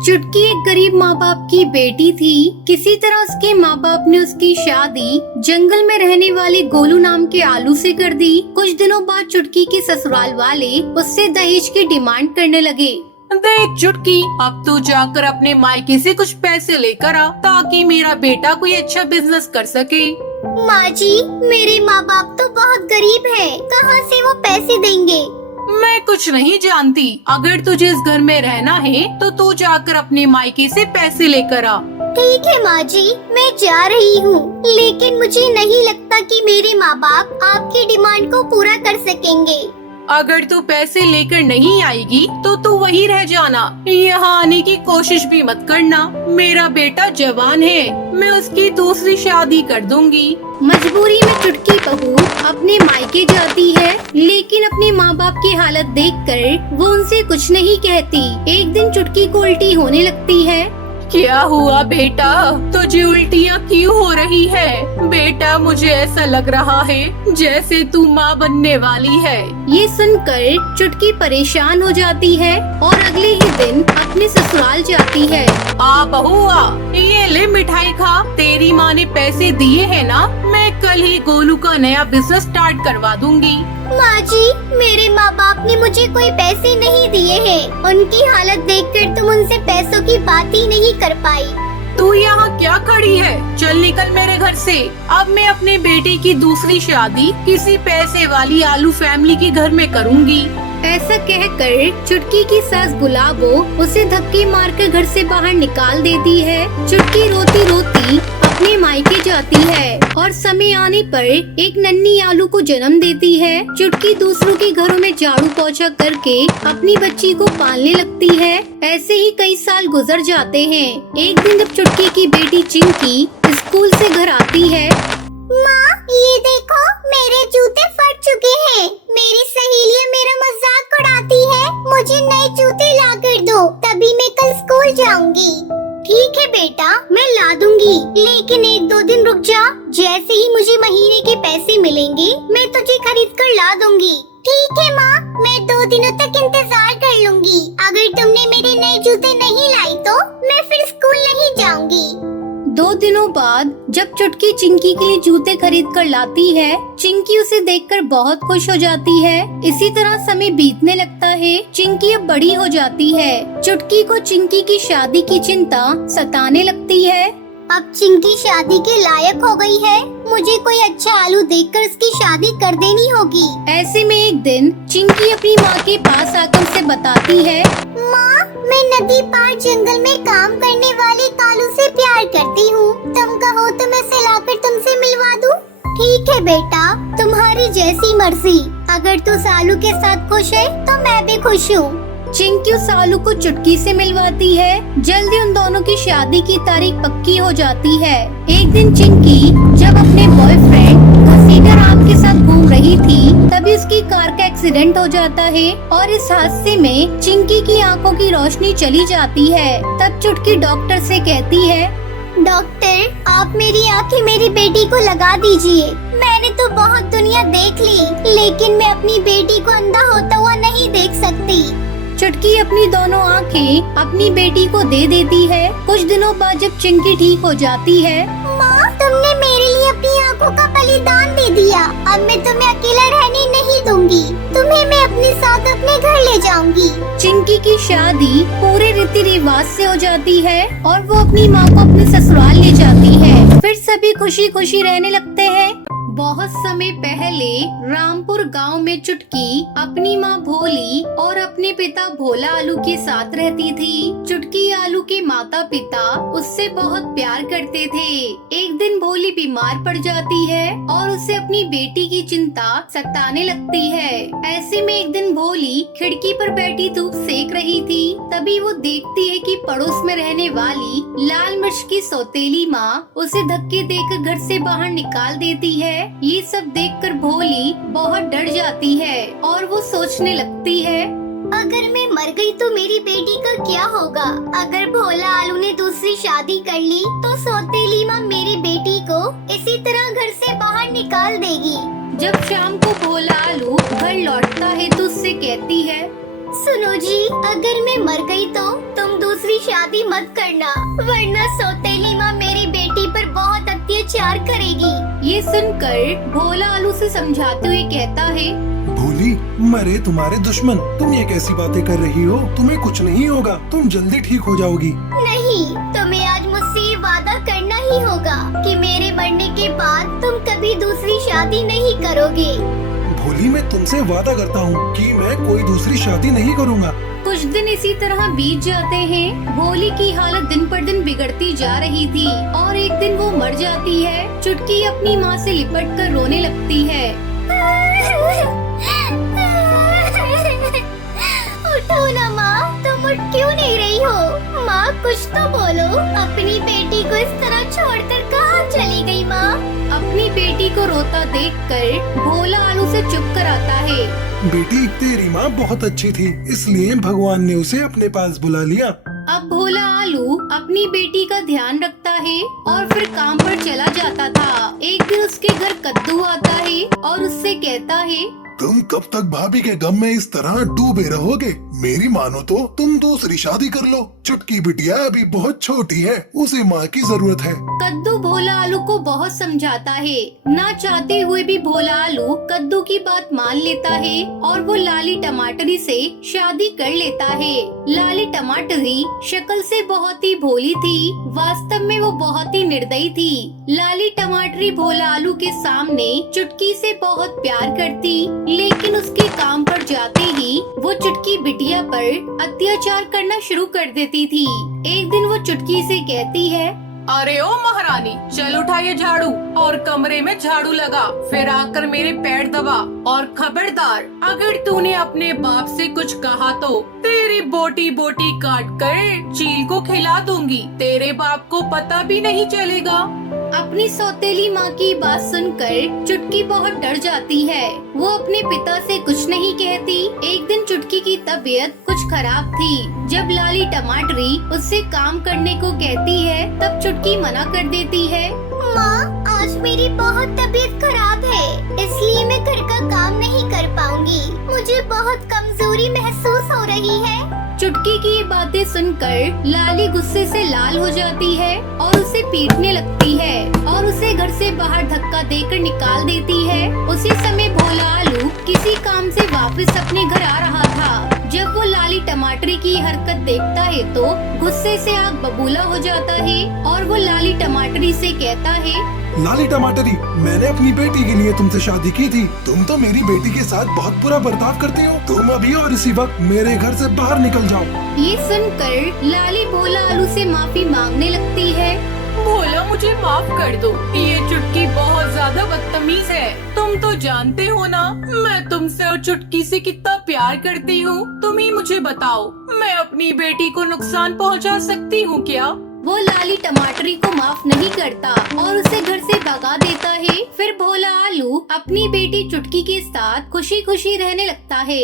चुटकी एक गरीब माँ बाप की बेटी थी। किसी तरह उसके माँ बाप ने उसकी शादी जंगल में रहने वाले गोलू नाम के आलू से कर दी। कुछ दिनों बाद चुटकी के ससुराल वाले उससे दहेज की डिमांड करने लगे। देख चुटकी, अब तू जाकर अपने मायके से कुछ पैसे लेकर आ ताकि मेरा बेटा कोई अच्छा बिजनेस कर सके। माँ जी, मेरे माँ बाप तो बहुत गरीब हैं। कहाँ से वो पैसे देंगे? मैं कुछ नहीं जानती। अगर तुझे इस घर में रहना है तो तू जाकर अपने मायके से पैसे लेकर आ। ठीक है माँ जी, मैं जा रही हूँ, लेकिन मुझे नहीं लगता कि मेरे माँ बाप आपकी डिमांड को पूरा कर सकेंगे। अगर तू पैसे लेकर नहीं आएगी तो तू वहीं रह जाना, यहाँ आने की कोशिश भी मत करना। मेरा बेटा जवान है, मैं उसकी दूसरी शादी कर दूंगी। मजबूरी में चुटकी बहू अपने मायके जाती है, लेकिन अपने माँ बाप की हालत देखकर वो उनसे कुछ नहीं कहती। एक दिन चुटकी को उल्टी होने लगती है। क्या हुआ बेटा, तुझे उल्टियाँ क्यों हो रही है? बेटा, मुझे ऐसा लग रहा है जैसे तू माँ बनने वाली है। ये सुनकर चुटकी परेशान हो जाती है और अगले ही दिन अपने ससुराल जाती है। आ बहू आ, ये ले मिठाई खा। तेरी माँ ने पैसे दिए हैं ना? मैं कल ही गोलू का नया बिजनेस स्टार्ट करवा दूंगी। माँ जी, मेरे माँ बाप ने मुझे कोई पैसे नहीं दिए हैं। उनकी हालत देखकर तुम उनसे पैसों की बात ही नहीं कर पाई। तू यहाँ क्या खड़ी है? चल निकल मेरे घर से। अब मैं अपने बेटे की दूसरी शादी किसी पैसे वाली आलू फैमिली के घर में करूँगी। ऐसा कहकर चुटकी की सास गुलाबो उसे धक्के मारकर घर से बाहर निकाल देती है। चुटकी रोती रोती अपने मायके जाती है और समय आने पर एक नन्ही आलू को जन्म देती है। चुटकी दूसरों के घरों में झाड़ू पोछा करके अपनी बच्ची को पालने लगती है। ऐसे ही कई साल गुजर जाते हैं। एक दिन जब चुटकी की बेटी चिंकी स्कूल से घर आती है। माँ, ये देखो, मेरे जूते फट चुके हैं। मेरी सहेलियाँ मेरा मजाक उड़ाती है। मुझे नए जूते ला कर दो, तभी मैं कल स्कूल जाऊंगी। ठीक है बेटा, मैं ला दूंगी, लेकिन 1-2 दिन रुक जा। जैसे ही मुझे महीने के पैसे मिलेंगे, मैं तुझे खरीद कर ला दूंगी। ठीक है माँ, मैं 2 दिनों तक इंतजार कर लूंगी। अगर तुमने मेरे नए जूते नहीं लाई तो मैं फिर स्कूल नहीं जाऊंगी। 2 दिनों बाद जब चुटकी चिंकी के लिए जूते खरीद कर लाती है, चिंकी उसे देखकर बहुत खुश हो जाती है। इसी तरह समय बीतने लगता है। चिंकी अब बड़ी हो जाती है। चुटकी को चिंकी की शादी की चिंता सताने लगती है। अब चिंकी शादी के लायक हो गई है। मुझे कोई अच्छा आलू देखकर उसकी शादी कर देनी होगी। ऐसे में एक दिन चिंकी अपनी माँ के पास आकर उसे बताती है। माँ, मैं नदी पार जंगल में काम करने वाले कालू से प्यार करती हूँ। तुम कहो तो मैं उसे लाकर तुमसे मिलवा दूँ? ठीक है बेटा, तुम्हारी जैसी मर्जी। अगर तू सालू के साथ खुश है तो मैं भी खुश हूँ। चिंकी उस आलू को चुटकी से मिलवाती है। जल्दी उन दोनों की शादी की तारीख पक्की हो जाती है। एक दिन चिंकी जब अपने बॉयफ्रेंड घसीटा राम के साथ घूम रही थी, तभी उसकी कार का एक्सीडेंट हो जाता है और इस हादसे में चिंकी की आंखों की रोशनी चली जाती है। तब चुटकी डॉक्टर से कहती है, डॉक्टर, आप मेरी आंखें मेरी बेटी को लगा दीजिए। मैंने तो बहुत दुनिया देख ली, लेकिन मैं अपनी बेटी को अंधा होता हुआ नहीं देख सकती। चुटकी अपनी दोनों आंखें अपनी बेटी को दे देती है। कुछ दिनों बाद जब चिंकी ठीक हो जाती है। माँ, तुमने मेरे लिए अपनी आंखों का बलिदान दे दिया। अब मैं तुम्हें अकेला रहने नहीं दूंगी। तुम्हें मैं अपने साथ अपने घर ले जाऊंगी। चिंकी की शादी पूरे रीति रिवाज से हो जाती है और वो अपनी माँ को अपने ससुराल ले जाती है। फिर सभी खुशी खुशी रहने लगते हैं। बहुत समय पहले रामपुर गांव में चुटकी अपनी माँ भोली और अपने पिता भोला आलू के साथ रहती थी। चुटकी आलू के माता पिता उससे बहुत प्यार करते थे। एक दिन भोली बीमार पड़ जाती है और उसे अपनी बेटी की चिंता सताने लगती है। ऐसे में एक दिन भोली खिड़की पर बैठी धूप सेक रही थी। तभी वो देखती है कि पड़ोस में रहने वाली लाल मिर्च की सौतेली माँ उसे धक्के देकर घर से बाहर निकाल देती है। ये सब देखकर भोली बहुत डर जाती है और वो सोचने लगती है, अगर मैं मर गई तो मेरी बेटी का क्या होगा? अगर भोला आलू ने दूसरी शादी कर ली तो सौतेली माँ मेरी बेटी को इसी तरह घर से बाहर निकाल देगी। जब शाम को भोला आलू घर लौटता है तो उससे कहती है, सुनो जी, अगर मैं मर गई तो तुम दूसरी शादी मत करना, वरना सौतेली माँ मेरी बेटी पर बहुत अत्याचार करेगी। ये सुनकर भोला आलू से समझाते हुए कहता है, भोली, मरे तुम्हारे दुश्मन, तुम ये कैसी बातें कर रही हो? तुम्हें कुछ नहीं होगा, तुम जल्दी ठीक हो जाओगी। नहीं, तुम्हें आज मुझसे ये वादा करना ही होगा कि मेरे मरने के बाद तुम कभी दूसरी शादी नहीं करोगे। भोली, मैं तुमसे वादा करता हूँ कि मैं कोई दूसरी शादी नहीं करूँगा। कुछ दिन इसी तरह बीत जाते हैं। भोली की हालत दिन पर दिन बिगड़ती जा रही थी और एक दिन वो मर जाती है। चुटकी अपनी माँ से लिपट कर रोने लगती है। उठो ना माँ, तुम उठ क्यों नहीं रही हो? माँ कुछ तो बोलो, अपनी बेटी को इस तरह छोड़कर कहाँ चली गई माँ? अपनी बेटी को रोता देखकर भोला आलू से चुप कर आता है। बेटी, तेरी माँ बहुत अच्छी थी, इसलिए भगवान ने उसे अपने पास बुला लिया। अब भोला आलू अपनी बेटी का ध्यान रखता है और फिर काम पर चला जाता था। एक दिन उसके घर कद्दू आता है और उससे कहता है, तुम कब तक भाभी के गम में इस तरह डूबे रहोगे? मेरी मानो तो तुम दूसरी शादी कर लो। चुटकी बिटिया अभी बहुत छोटी है, उसे माँ की जरूरत है। कद्दू भोला आलू को बहुत समझाता है। ना चाहते हुए भी भोला आलू कद्दू की बात मान लेता है और वो लाली टमाटरी से शादी कर लेता है। लाली टमाटरी शक्ल से बहुत ही भोली थी, वास्तव में वो बहुत ही निर्दयी थी। लाली टमाटरी भोला आलू के सामने चुटकी से बहुत प्यार करती, लेकिन उसके काम पर जाते ही वो चुटकी बिटिया पर अत्याचार करना शुरू कर देती थी। एक दिन वो चुटकी से कहती है, अरे ओ महारानी, चल उठा ये झाड़ू और कमरे में झाड़ू लगा, फिर आकर मेरे पैर दबा और खबरदार, अगर तूने अपने बाप से कुछ कहा तो तेरी बोटी बोटी काट कर चील को खिला दूंगी। तेरे बाप को पता भी नहीं चलेगा। अपनी सौतेली माँ की बात सुनकर चुटकी बहुत डर जाती है। वो अपने पिता से कुछ नहीं कहती। एक दिन चुटकी की तबीयत कुछ खराब थी। जब लाली टमाटरी उससे काम करने को कहती है, तब चुटकी मना कर देती है। माँ, आज मेरी बहुत तबीयत खराब है, इसलिए मैं घर का काम नहीं कर पाऊंगी। मुझे बहुत कमजोरी महसूस हो रही है। चुटकी की ये बातें सुनकर लाली गुस्से से लाल हो जाती है और उसे पीटने लगती है और उसे घर से बाहर धक्का देकर निकाल देती है। उसी समय भोला आलू किसी काम से वापस अपने घर आ रहा था। जब वो लाली टमाटरी की हरकत देखता है तो गुस्से से आग बबूला हो जाता है और वो लाली टमाटरी से कहता है, लाली टमाटरी, मैंने अपनी बेटी के लिए तुमसे शादी की थी। तुम तो मेरी बेटी के साथ बहुत बुरा बर्ताव करती हो। तुम अभी और इसी वक्त मेरे घर से बाहर निकल जाओ। ये सुनकर लाली भोला आलू से माफी मांगने लगती है। भोला, मुझे माफ कर दो, ये चुटकी बहुत ज्यादा बदतमीज है। तुम तो जानते हो ना, मैं तुमसे और चुटकी से कितना प्यार करती हूँ। तुम ही मुझे बताओ, मैं अपनी बेटी को नुकसान पहुँचा सकती हूँ क्या? वो लाली टमाटरी को माफ नहीं करता और उसे घर से भगा देता है। फिर भोला आलू अपनी बेटी चुटकी के साथ खुशी खुशी रहने लगता है।